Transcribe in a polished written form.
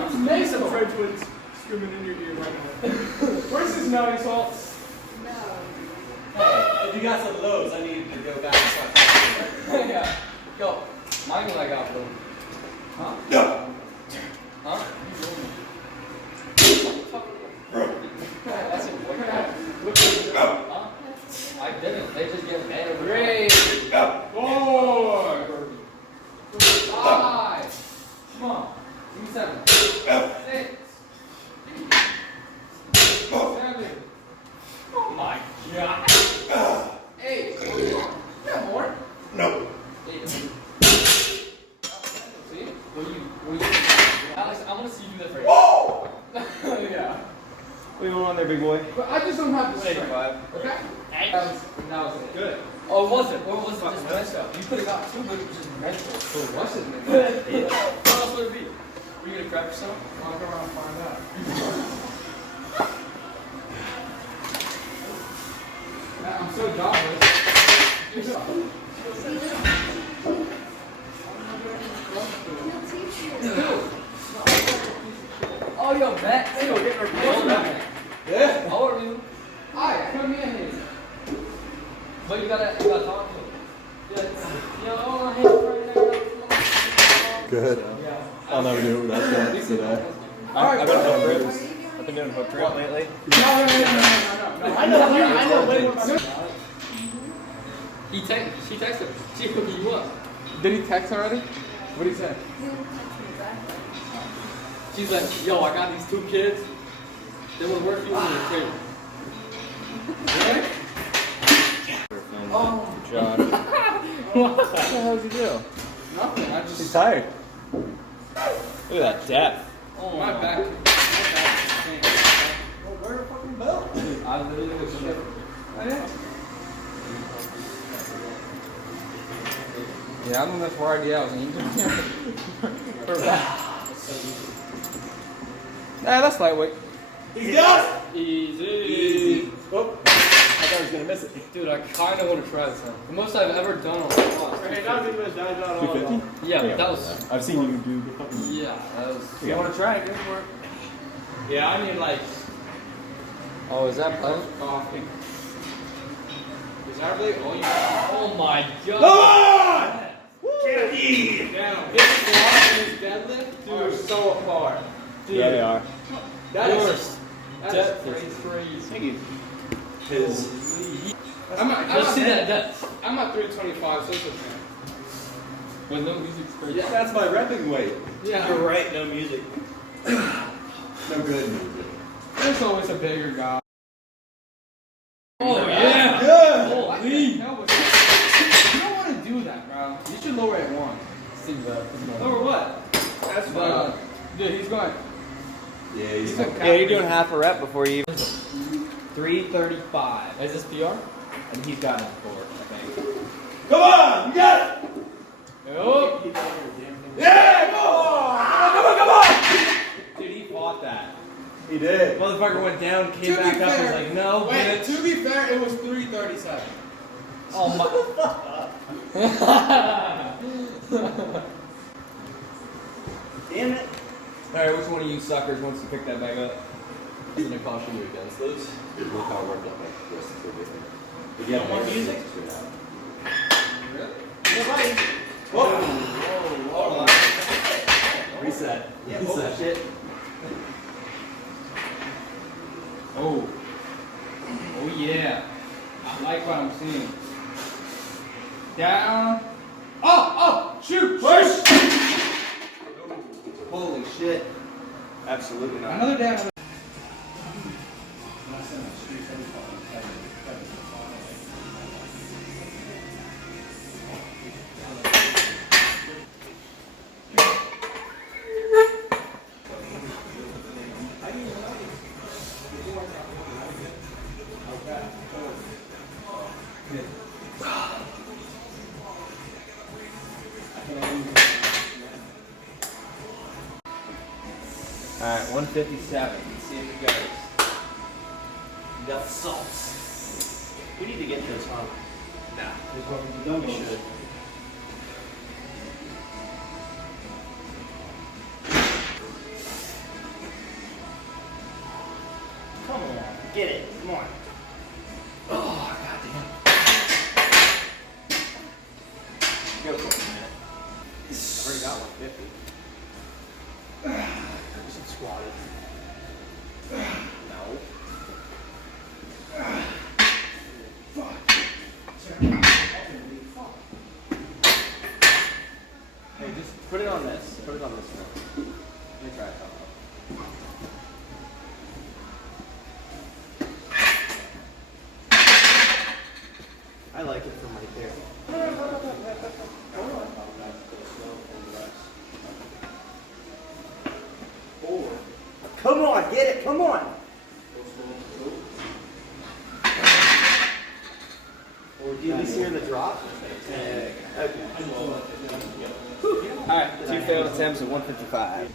Maybe some French words screaming in your ear right now. Where's his melting salts? No. Hey, if you got some of those, I need to go back and start talking. Yeah. Go. Mine what I got for them. Huh? No. Huh? That's it. Huh? I didn't. They just get mad over Great. 4. 5. Come on. Give me 7. 6. 7. Oh my god. 8. Yeah, more. No. 8. See? Will you, Alex, I want to see you do that right Whoa! Yeah. What are you going on there, big boy? But I just don't have the strength. 85. Okay? That was it. Good. Oh, was it? Or was it just mental? You could have got 2, but it was just mental. So what's it? What else would it be? Were you gonna grab yourself? I'll go around and find out. I'm so jobless. He'll teach you. Oh, yo, Matt. Hey, yo, get her. Yeah. How are you? Hi, come in. But you gotta talk to him. Yo, hey, Good. yeah. I'll never do that today. I've been doing hook trail lately. No. I know. She texted. She hooked you up. Did he text already? What did he say? He'll text me back. She's like, yo, I got these 2 kids. They would work you on your table. Really? Oh, John. What the hell did you do? Nothing. I He's just. tired. Look at that depth. oh My back. Well, wear a fucking belt. I literally was shivering. Oh, yeah. Yeah, I don't know if we're already out. We're back. Nah, that's lightweight. He's got it. Easy. Oh, I thought he was gonna miss it. Dude, I kind of want to try this one. The most I've ever done on a cross. 250? Yeah, but that was. I've seen you do the fucking. Yeah, that was. You want to try it? Good work. Yeah, I need like Oh, is that pleasant? coffee. Is that really all you Oh my god. Come on! Get it! down? His squat and his deadlift are so apart. Dude, Yeah, they are. that is Depth crazy. is crazy. Thank you. His. Let's see that depth. I'm at 325, so it's okay. When no music's crazy. Yeah, that's my repping weight. Yeah. You're right. No music. No good music. There's always a bigger guy. Oh yeah. Good. What the Holy. hell was that? You don't want to do that, bro. You should lower it 1. See that. Lower what? That's fine. Dude, he's going. Yeah, He's he's. a Yeah, you're doing half a rep before you even. 335, Is this PR? and he's gotten it before, I think. Come on, you got it. Oh. Yeah, come on! Dude, he fought that. He did. Motherfucker went down, came To back be up, fair- was like, no, Wait, bitch. to be fair, it was 337. Oh my. Damn it. Alright, which one of you suckers wants to pick that back up? I'm gonna caution you against those. Dude, look how it worked out like this. If you have more music? Really? Whoa! Hold on. Reset. Yeah, Reset. shit. Oh. Oh yeah. I like what I'm seeing. Down. Oh! Shoot! Push! Holy shit. Absolutely not. Another down. Alright, 157. Let's see if it goes. You got salts. We need to get this, huh? Nah. We should. Get it. Come on. Oh, goddamn. Go for it, man. I've already got 150. You should squat it. No. Hey, just put it on this. Put it on this one. Let me try it. I like it from right there. Come on, get it, come on! Or do you at least hear the drop? Okay. Alright, 2 failed attempts at 155.